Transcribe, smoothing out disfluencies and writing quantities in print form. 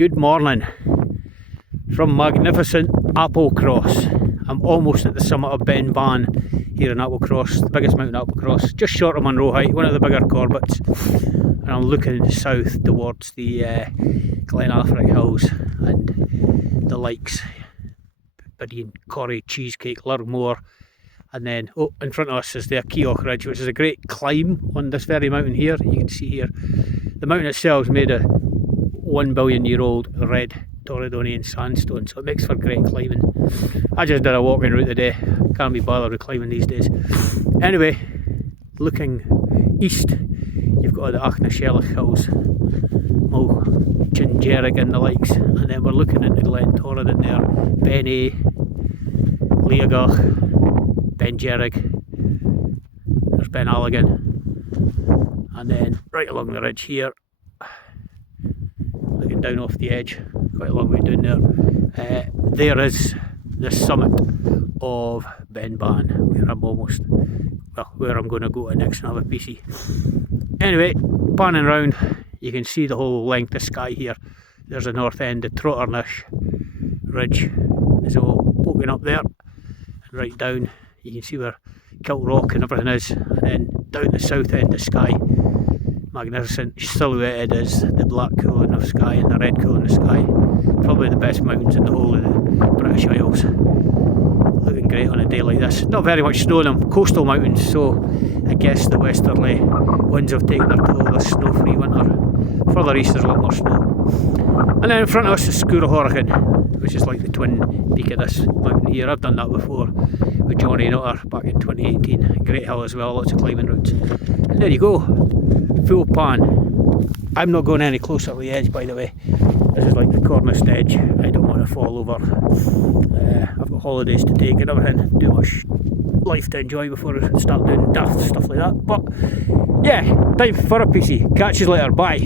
Good morning from magnificent Applecross. I'm almost at the summit of Bhan here in Applecross, the biggest mountain in Applecross, just short of Monroe Height, one of the bigger Corbetts. And I'm looking south towards the Glen Affric Hills and the likes, Beinn, Corrie, Cheesecake, Lurgmore, and then in front of us is the Applecross Ridge, which is a great climb on this very mountain here. You can see here the mountain itself is made of 1 billion year old red Torridonian sandstone, so it makes for great climbing. I just did a walking route today, can't be bothered with climbing these days. Anyway, looking east, you've got the Achnaschelach Hills, Chingerrig and the likes, and then we're looking into Glen Torridon there, Beinn, Leagach, Benjerrig, there's Ben Alligan, and then right along the ridge here, looking down off the edge, quite a long way down there, there is the summit of Bhan, where I'm going to go next and have a PC. Anyway, panning round, you can see the whole length of sky here. There's the north end, the Trotternish Ridge is all poking up there, and right down you can see where Kilt Rock and everything is, and then down the south end of sky, magnificent silhouetted is the black cooling of sky and the red cooling of sky. Probably the best mountains in the whole of the British Isles. Looking great on a day like this. Not very much snow in them, coastal mountains, so I guess the westerly winds have taken their toll this snow-free winter. Further east there's a lot more snow. And then in front of us is Skúrahorichin, which is like the twin peak of this mountain here. I've done that before with Johnny and Otter back in 2018. Great hill as well, lots of climbing routes. And there you go, full pan. I'm not going any closer to the edge, by the way. This is like the cornice edge. I don't want to fall over. I've got holidays to take and everything. Too much life to enjoy before I start doing daft stuff like that. But yeah, time for a PC. Catch you later. Bye.